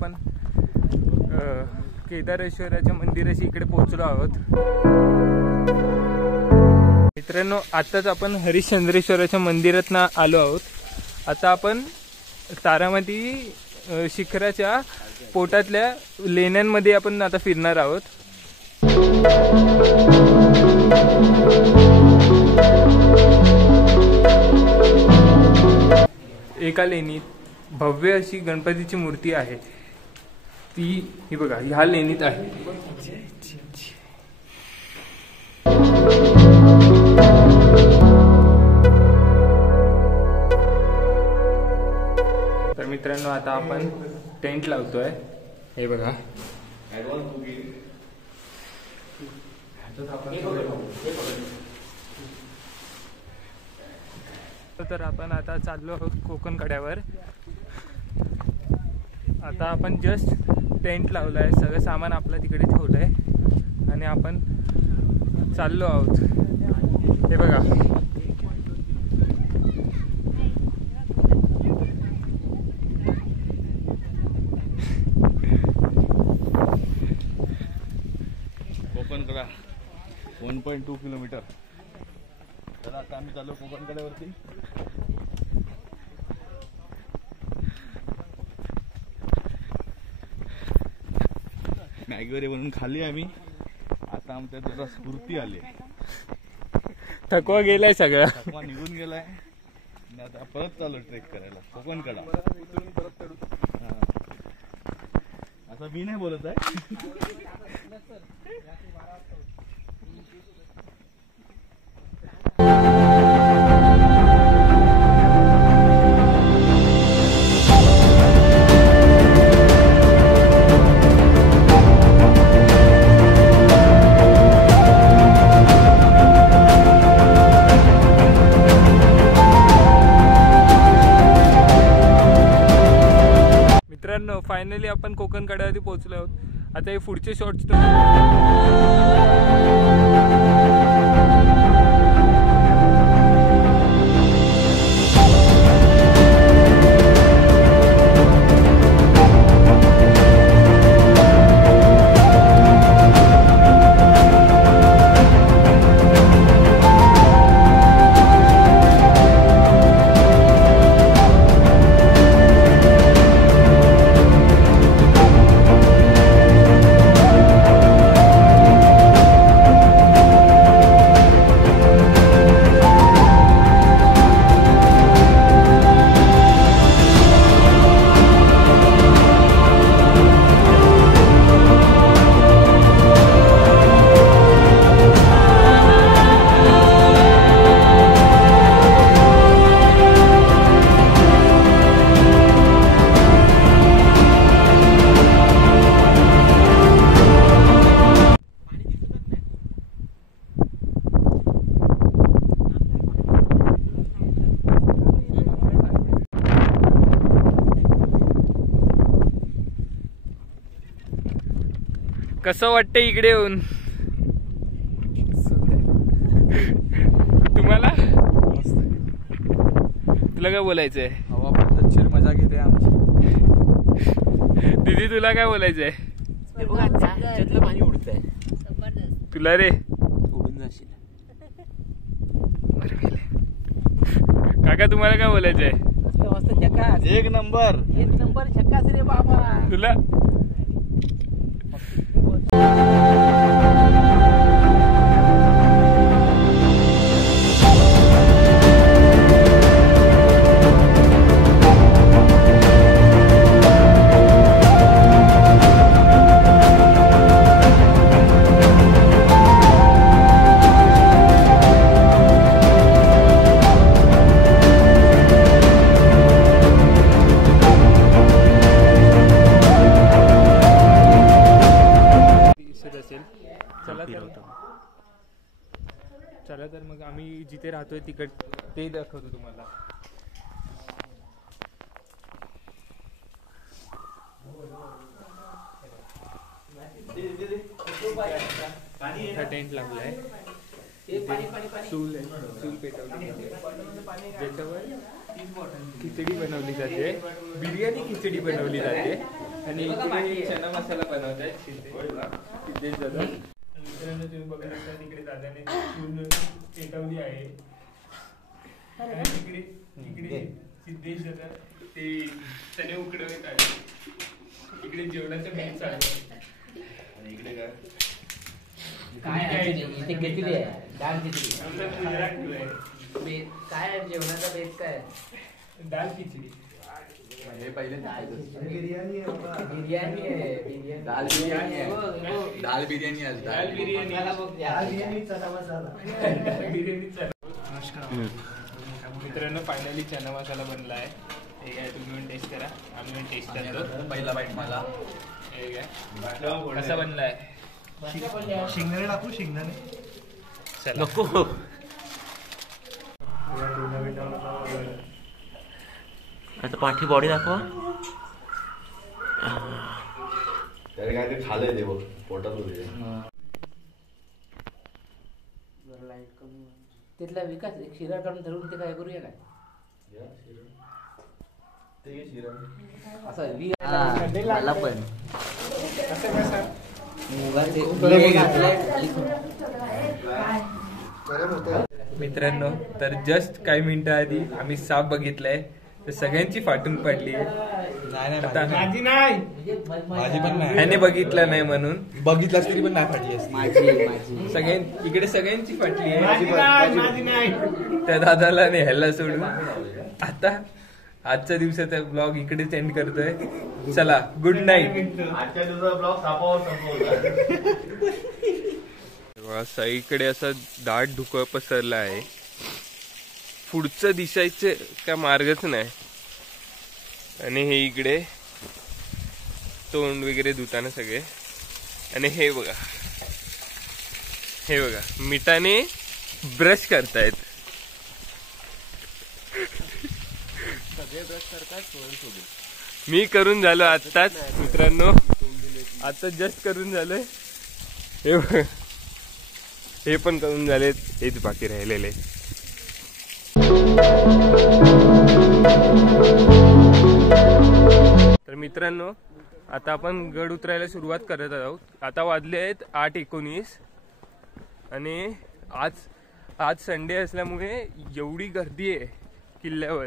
आपण केदारेश्वराच्या मंदिराशी इकडे पोहोचलो आहोत। मित्रांनो, आताच आपण हरिश्चंद्रेश्वराच्या मंदिरात आलो आहोत। आता आपण तारामती शिखराच्या पोटातल्या लेण्यांमध्ये आपण आता फिरणार आहोत। एका लेणीत भव्य अशी गणपतीची मूर्ती आहे, ती ही बघा ह्या लेणीत आहे। तर मित्रांनो, आता आपण टेंट लावतोय, हे बघा। तर आपण आता चाललो आहोत कोकण कड्यावर। आता आपण जस्ट टेंट लावलाय, सगळं सामान आपलं तिकडे ठेवलंय आणि आपण चाललो आहोत। हे बघा, कोकणकडा 1.2 किलोमीटर। तर आता आम्ही चाललो कोकणकड्यावरती। मॅगी वगैरे बनवून खाल्ली आम्ही। आता आमच्या जरा स्फूर्ती आली, थकवा गेलाय, सगळा थकवा निघून गेलाय आणि आता परत चालू ट्रेक करायला कोकणकडा। असं मी नाही बोलत आहे। फायनली आपण कोकण कड्यावरती पोहोचलो आहोत। आता हे पुढचे शॉर्ट्स कसं वाटतं इकडे येऊन तुम्हाला? तुला काय बोलायचंय? हवा पद्धतशीर मजा घेते आमची। दीदी तुला काय बोलायचंय? पाणी उडतंय तुला रे उडून जाशील। काका तुम्हाला काय बोलायचंय? मस्त झकास, एक नंबर झकास रे बाबा। तुला चला तर मग आम्ही जिथे राहतोय तिकड ते दाखवतो तुम्हाला। टेंट लागलाय, चूल पेटवली जाते, ज्याच्यावर खिचडी बनवली जाते, बिर्याणी खिचडी बनवली जाते। आणि इकडे चना मसाला बनवतायत सिद्धेश दादा. मित्रांनो तुम्ही बघू शकता तिकडे दादाने पूर्ण पेटवली आहे. आणि इकडे सिद्धेश दादा ते चणे उकडवत आहे. इकडे जेवणाचं मेन चालू आहे. आणि इकडे काय काय इथे घेतली आहे डाळ खिचडी. आमचा गुजरात टू आहे. काय आहे जेवणाचा बेस काय? दाल खिचडी. हे पहिले बिर्याणी आहे. दाल बिर्याणी आहे. दाल बिर्याणी आज दाल बिर्याणी. बिर्याणी चना मसाला. बिर्याणी चना. मित्रांनो फायनली चना मसाला बनला आहे. हे काय तुम्ही पण टेस्ट करा. आम्ही पण टेस्ट करतो. पहिला बाईट मला. हे काय कसा बनलाय? शेंगदाणे टाकू शेंगदाणे चला. नको. आता पाठी बॉडी दाखवा. त्याने काय ते खालंय ते बघ पोटात होते. तिथला विकास एक शिरा काढून धरून ते काय करूया काय असं मला पण मित्रांनो तर जस्ट काही मिनिटं आधी आम्ही साप बघितलाय तर सगळ्यांची फाटून पडली. आता माझी पण नाही. ह्याने बघितलं नाही म्हणून बघितलास तरी पण नाही फाटली असती. इकडे सगळ्यांची फाटली आहे. त्या दादाला आणि ह्याला सोडून आता आजच्या दिवसाचा ब्लॉग इकडेच एंड करतोय. चला गुड नाईट. आजच्या दिवसाचा ब्लॉग सापावर संपवला. सगळीकडे असं दाट धुकं पसरलं आहे. पुढचं दिसायचं काय मार्गच नाही. आणि हे इकडे तोंड वगैरे धुताना सगळे. आणि हे बघा मिठाने ब्रश करतायत. मी करून झालो आत्ताच मित्रांनो. आता जस्ट करून झालोय. हे बघा हे पण करून झालेत. हेच बाकी राहिलेले. तर मित्रांनो आता आपण गड उतरायला सुरुवात करत आहोत. आता वाजले आहेत 8:19 आणि आज संडे असल्यामुळे एवढी गर्दी आहे किल्ल्यावर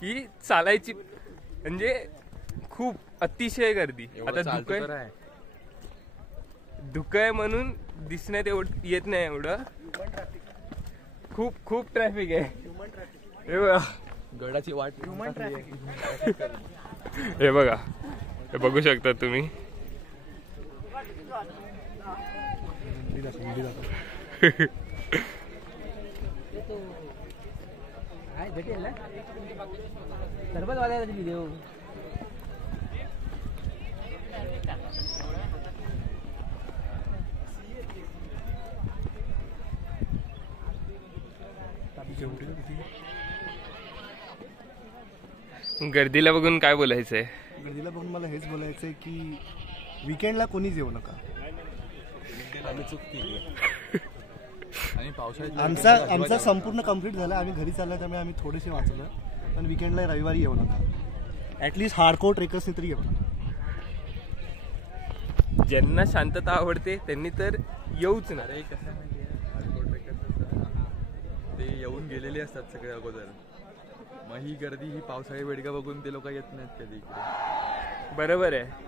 की चालायची म्हणजे खूप अतिशय गर्दी. आता धुकं आहे म्हणून दिसण्यात येत नाही एवढं. खूप ट्रॅफिक आहे. हे बघा गडाची वाट. हे बघा हे बघू शकता तुम्ही. भेटेल ना सरबत वाजायला देऊ. गर्दीला बघून काय बोलायचंय? गर्दीला बघून मला हेच बोलायचंय की वीकेंडला कोणीच येऊ नका. आणि पावसाळ्यात आमचा संपूर्ण कंप्लीट झाला. आम्ही घरी चाललो त्यामुळे आम्ही थोडेसे वाचलो. पण वीकेंडला रविवारी येऊ नका. ऍटलीस्ट हार्डकोर ट्रेकर्सनी तरी येऊ नका. ज्यांना शांतता आवडते त्यांनी तर येऊच ना. अरे कसं माहिती ते येऊन गेलेले असतात सगळे अगोदर. मग ही गर्दी ही पावसाळी बेडगा बघून ते लोक येत नाहीत कधी इकडे. बरोबर आहे.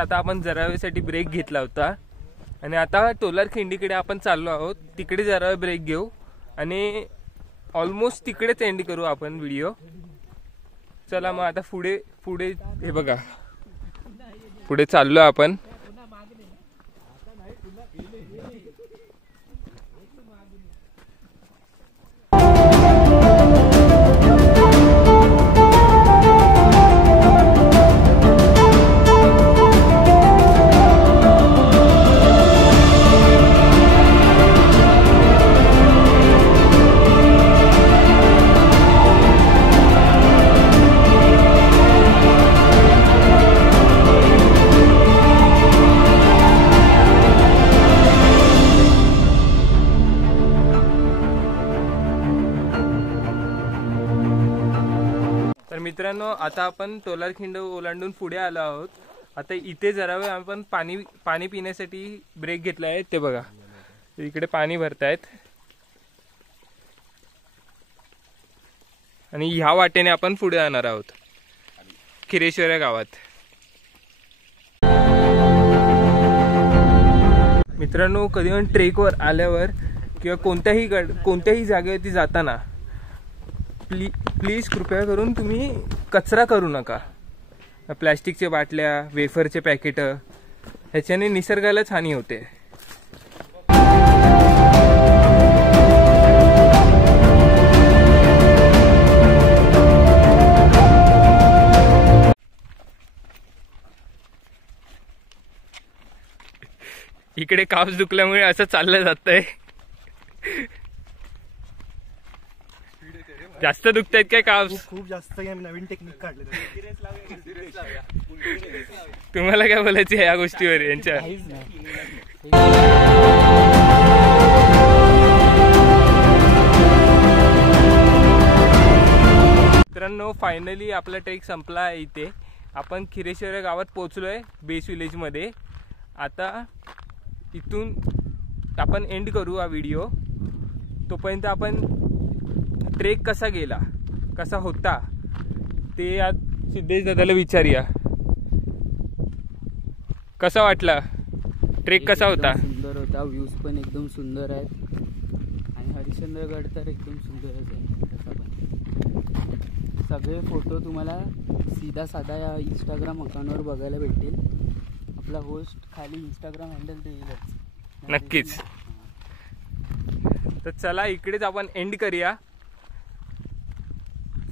आता आपण जरा वेळसाठी ब्रेक घेतला होता आणि आता टोलार खिंडीकडे आपण चाललो आहोत. तिकडे जरा वेळ ब्रेक घेऊ आणि ऑलमोस्ट तिकडेच एंड करू आपण व्हिडिओ. चला मग आता पुढे पुढे हे बघा, पुढे चाललो आपण. तर मित्रांनो, आता आपण टोलारखिंड ओलांडून पुढे आलो आहोत. आता इथे जरा वेळ आपण पाणी पिण्यासाठी ब्रेक घेतला आहे. ते बघा, इकडे पाणी भरतायत आणि ह्या वाटेने आपण पुढे जाणार आहोत खिरेश्वर या गावात. मित्रांनो, कधी पण ट्रेकवर आल्यावर किंवा कोणत्याही जागेवरती जाताना प्लीज कृपया करून तुम्ही कचरा करू नका. प्लॅस्टिकच्या बाटल्या, वेफरचे पॅकेट, ह्याच्याने निसर्गालाच हानी होते. इकडे काप्स दुखल्यामुळे असं चाललं जातंय. जास्त दुखतायत काय काप्स? खूप जास्त काही आम्ही नवीन टेक्निक काढले. तुम्हाला काय बोलायचं या गोष्टीवर यांच्या? मित्रांनो, फायनली आपला ट्रेक संपला आहे. इथे आपण खिरेश्वर या गावात पोहोचलोय, बेस विलेज मध्ये. आता इथून आपण एंड करू हा व्हिडिओ. तोपर्यंत आपण ट्रेक कसा गेला, कसा होता, ते आज सिद्धेश दादाला विचारूया. कसा वाटला ट्रेक? कसा होता? सुंदर होता. व्ह्यूज पण एकदम सुंदर आहेत आणि हरिश्चंद्रगड तर एकदम सुंदरच आहे. तसा पण सगळे फोटो तुम्हाला सीधा साधा या इंस्टाग्राम अकाउंटवर बघायला भेटतील. आपला होस्ट खाली इंस्टाग्राम हँडल देईलच नक्कीच. तर चला, इकडेच आपण एंड करूया.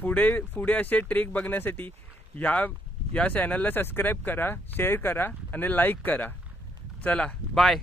पुढे असे ट्रेक बघण्यासाठी या चॅनलला सबस्क्राईब करा, शेअर करा आणि लाईक करा. चला, बाय.